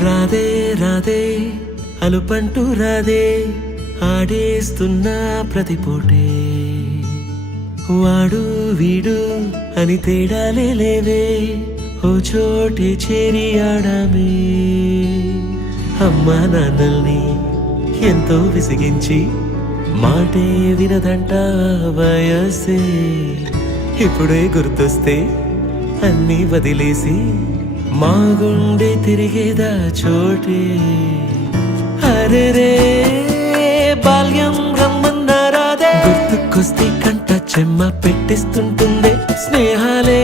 రాధే రాధే అలుపంటూ రాధే ఆడేస్తున్నా ప్రతి పూటే వాడు వీడు అని తేడాలే లేవే ఓ చోటే చేరి ఆడామే అమ్మా నాన్నల్ని ఎంతో విసిగించి మాటే వినదంట వయసే ఇప్పుడే గుర్తొస్తే అన్నీ వదిలేసి మా గుండె తిరిగేదా చోటే అరే రే బాల్యం రమ్మన్నారాదే గుర్తుకొస్తే కంట చెమ్మ పెట్టిస్తుంటుందే స్నేహాలే